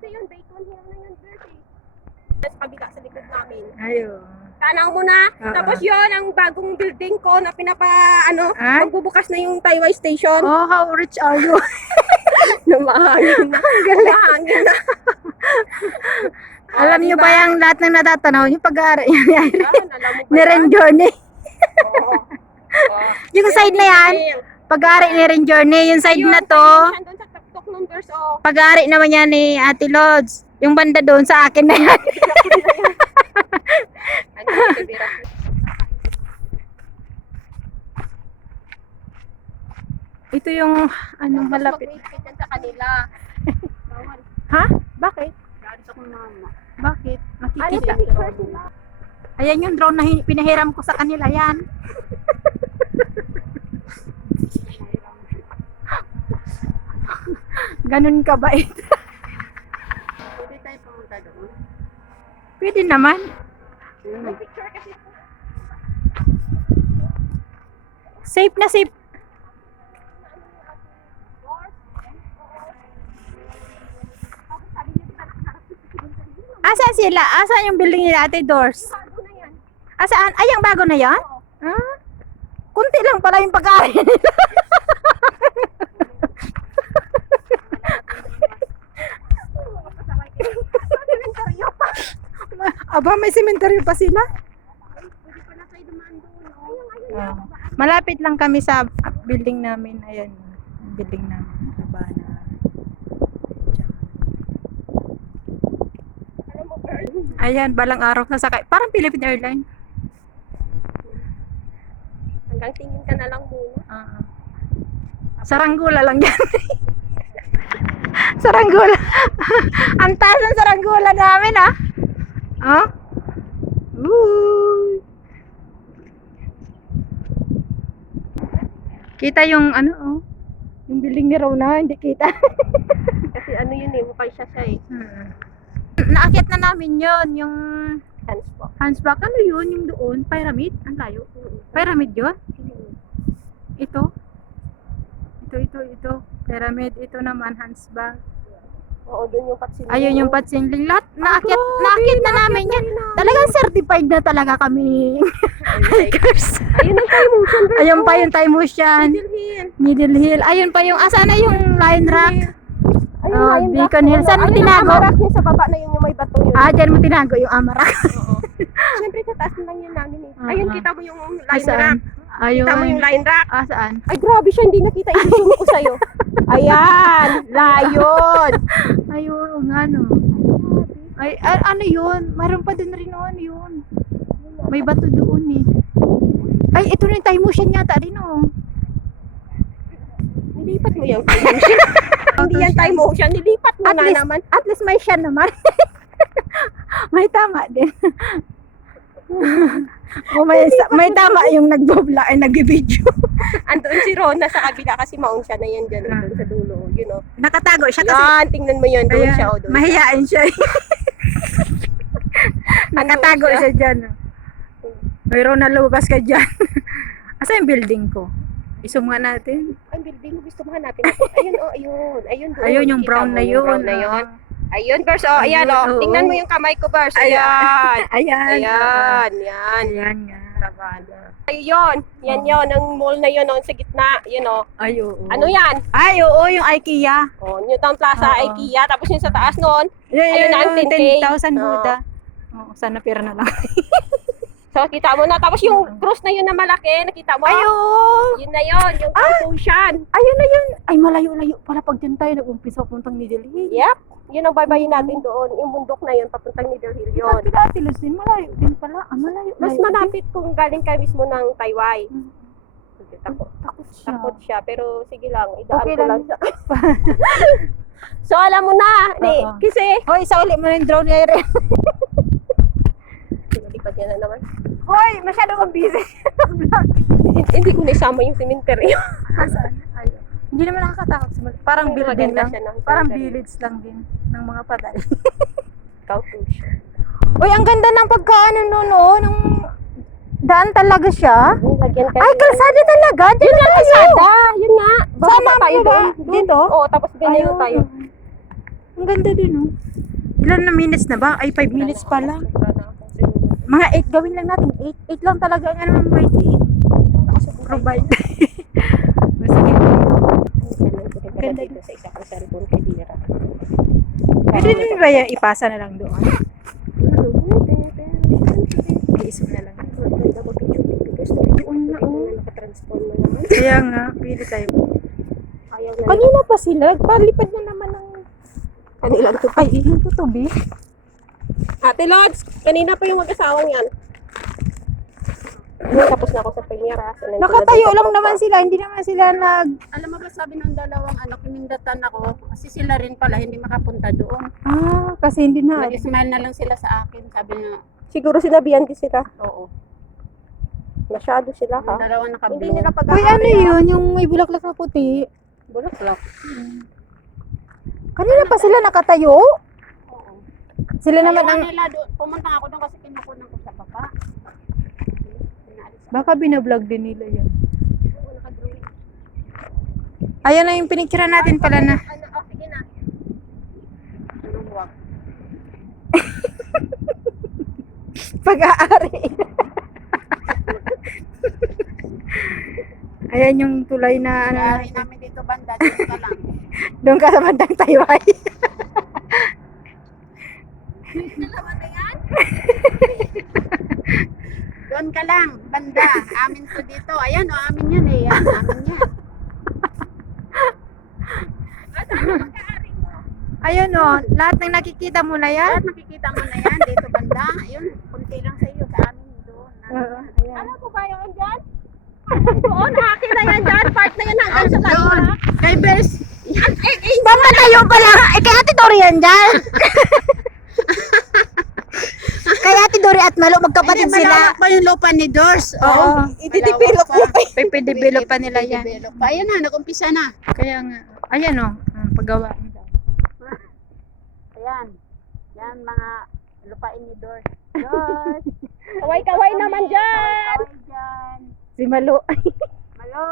Kasi yun, Bacon Hill na yun, Bertie. Sa kabila sa likod namin. Ayun. Tanaw mo na. Oo. Tapos yun, ang bagong building ko na Ah? magbubukas na yung Taiwan Station. Oh, how rich are you? Namahangin na. Namahangin na. Alam niyo ba yung lahat ng natatanaw yung pag-aaral Alam mo ba ni yan? Ren Journey? Oo. Oo. Yung side na yan, pag-aari ni Ren Journey, yung side na to, Ayun, doon sa tuktok numbers, oh. pag-aari naman yan ni Ate Lods. Yung banda doon sa akin na yan. Ano yung bibira? Ito yung anong malapit. Mag-wait ka dyan sa kanila. Bawal. Ha? Bakit? Galit ako mama. Bakit? Ano Makikita. sa picture sila? Ayan yung drone na pinahiram ko sa kanila yan. Ganun ka ba ito? Pwede tayo pumunta doon. Pwede naman. May picture kasi. Safe na safe. Asan sila? Asan yung building nila Ate Doors? Bago na yan. Asaan? Ay, yung bago na yan? Ah? Kunti lang pala yung pagkain nila. Sementeryo pa. Aba, may sementeryo pa sila? Pwede pala tayo dumaan doon. Ayun. Malapit lang kami sa building namin. Ayan, yung building namin. Urbana. Alam mo, girl. Ayan, balang araw na sakay. Parang Philippine Airlines. Hanggang tingin ka na lang muna. Saranggula lang yan. Saranggula. Ang taas ng saranggula namin, ah. Oh? Uy. Kita yung ano, oh. Yung building ni Rona, hindi kita. Kasi ano yun eh, mukha siya eh. Naakyat na namin yun, yung Hands po. Hansbach. Ano yun, yung doon? Pyramid? Ang layo. Pyramid yun? Ito. Ito. Pyramid. Ito naman, Hansbach. Oo, doon yung patsin. Ayun yung Patsingling. Lahat, naakyat na namin yan. Talagang certified na talaga kami. Hikers. Ayun ang time motion. Ayun pa yung time motion. Middle Hill. Middle Hill. Ayun pa yung, asa na yung Lion Rock? Ayun, Oh, ayun. Beacon Hill. Saan mo Ayun tinago? ang amarak niya sa baba na yun yung may bato yun. Ah, dyan mo tinago yung Amarak. Oo. Siyempre, sa taas lang yun namin eh. Ayun, Oo. kita mo yung line Saan? rack. Ayun. Kita mo yung line rack. Ah, saan? Ay, grabe siya. Hindi nakita. I-zoom ko sa'yo. Ayan. Layon. Ayun, ano. Ay, ano yun? Mayroon pa din rin ano yun. May bato doon eh. Ay, ito na yung time motion yata rin oh. Nilipat mo yung time motion. Hindi yan time motion. Nilipat mo na naman. At least may siya naman. May tama din. O may tama yung nagbobla ay nag-video. Andun si Rona sa kabila kasi maong siya na yan dyan. Doon sa dulo. You know. Nakatago siya kasi. Yan. Tingnan mo yun. Doon Ayan, siya. O, doon. mahihain siya. Nakatago Andun siya dyan. Mayroon na lumabas ka dyan. Asa yung building ko? Isum nga natin. Ang building. Gusto mo hanapin natin. Ayun. Oh, ayun. Ayun. Doon. Ayun yung Kita brown mo na yung yun. brown na yun. Ayun, Bers. Oh, ayan. Ayun, Oh. oo. Tingnan mo yung kamay ko, Bers. Ayan. Ayan. Ayan. Yan. Ayan nga. Ayun. Yan yun. Ang mall na yun. Oh, sa gitna. Yun, oh. Ay, oo. Ano yan? Ay, oo, yung IKEA. Oh, Newtown Plaza, Oo. IKEA. Tapos yung sa taas noon. Ayun na ang 10K. 10,000 Buddha. Oo, sana pera na lang. So, kita mo na. Tapos yung cross na yun na malaki. Nakita mo? Ay, oo. Yun na yun. Yung Confucian. Ayun na yun. Ay, malayo-layo pala pag dyan tayo nag-umpisa puntang Middle Hill. Yep. Yun ang baybayin natin doon. Yung bundok na yun, papuntang Middle Hill yun. Pila Ate Luz din, malayo din pala. Ah, malayo. Mas layo malapit kung galing ka mismo ng Taiwan. din. Takot siya. Takot siya. Pero sige lang, idaan Okay ko lang. lang siya. So, alam mo na. Oo. Kasi, Hoy, isa ulit mo na yung drone niya rin. pinalipat niya na naman. Hoy, masyado kang busy. Hindi ko naisama yung cemetery. Saan? Ayun. Hindi naman nakakatakot. Parang Pero building maganda lang. siya ng Parang cemetery. village lang din ng mga patay. Confucian. Uy, ang ganda ng pagkaano nun, oh. Ng daan talaga siya. Lagyan kayo. Ay, kalsada talaga. Dito Yun nga, tayo. kalsada. Yun nga. Saan Baba tayo ba? doon. Dito? Oo, tapos ganyan Ayun. tayo. Ang ganda din, oh. Ilan na minutes na ba? Ay, 5 minutes pa lang. Mga 8 gawin lang natin. 8 lang talaga nga naman Mighty. Provide. Sige. Ganda dito sa isa kong cellphone kay Dira. Pwede din ba yan? Ipasa na lang doon? Iisip na lang. Ganda mo picture. Doon na, oh. Nakatransform na naman. Kaya nga, pili tayo. Ayaw na. Kanina pa sila. Palipad na naman ng... Kanilang to. Ay, ilang tutubi. Ate Lods, kanina pa yung mag-asawang yan. Tapos na ako sa Peñeras. Nakatayo lang naman sila. Hindi naman sila nag... Alam mo ba sabi ng dalawang anak, pinindatan ako kasi sila rin pala hindi makapunta doon. Ah, kasi hindi na. Nag-smile na lang sila sa akin. Sabi niya, Siguro sinabihan din sila. oo. Masyado sila Yung ha. dalawang Hindi nakablue. nila Uy, ano yun? Yung may bulaklak na puti. Bulaklak. Kanina pa sila nakatayo? Oo. Sila naman Ayaw ang... nila doon. Pumunta ako doon kasi kinukunan ko sa baba. Pinaalis Baka binablog din nila yan. ako, nakadrawing. Ayan na yung pinicturean natin pala na. Ano, oh, sige na. Anong wag? Pag-aari. Ayan yung tulay na ano. Kaya namin dito banda, dito ka lang. Doon ka sa bandang Taiwan. Doon ka lang, banda. Amin to dito. Ayan o, amin yan eh. Yan, amin yan. Ayun o, lahat ng nakikita mo na yan. Lahat nakikita mo na yan, dito banda. Ayun, kunti lang sa iyo, sa amin doon. Ayan. Alam ko ba yun dyan? Doon, akin na yan dyan. Part na yan hanggang sa tayo. Doon. Kay Bes, Mamatayo pa lang. Eh, kaya Ate Dory yan dyan. Kaya Ate Dory at Malo, magkapatid hindi, sila. malawak pa yung lupa ni Dors. Oo. I-develop mo pa. Pipidevelop pa nila yan. Develop pa. Ayan na, nag-umpisa na. Kaya nga. Ayan o, paggawa nila. Ayan. Yan, mga lupain ni Dors. Dors. Kaway-kaway naman dyan. Kaway dyan. Si Malo. Malo.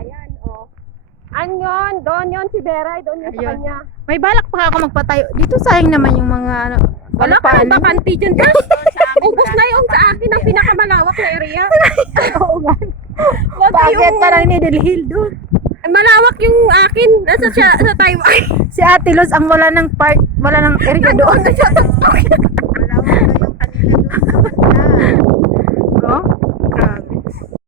Ayan, oh. Anyon, doon yun si Beray, doon yun sa Ayun. kanya. May balak pa ako magpatayo. Dito sayang naman yung mga ano. Wala ka paano. nang bakanti dyan dyan. Doon sa amin. Ubus na yung sa akin ang pinakamalawak na area. Oo nga. Wag Bakit yung parang nidilhil doon? malawak yung akin. Nasa siya, sa Taiwan. Si Ate Luz ang wala ng part, wala ng area doon.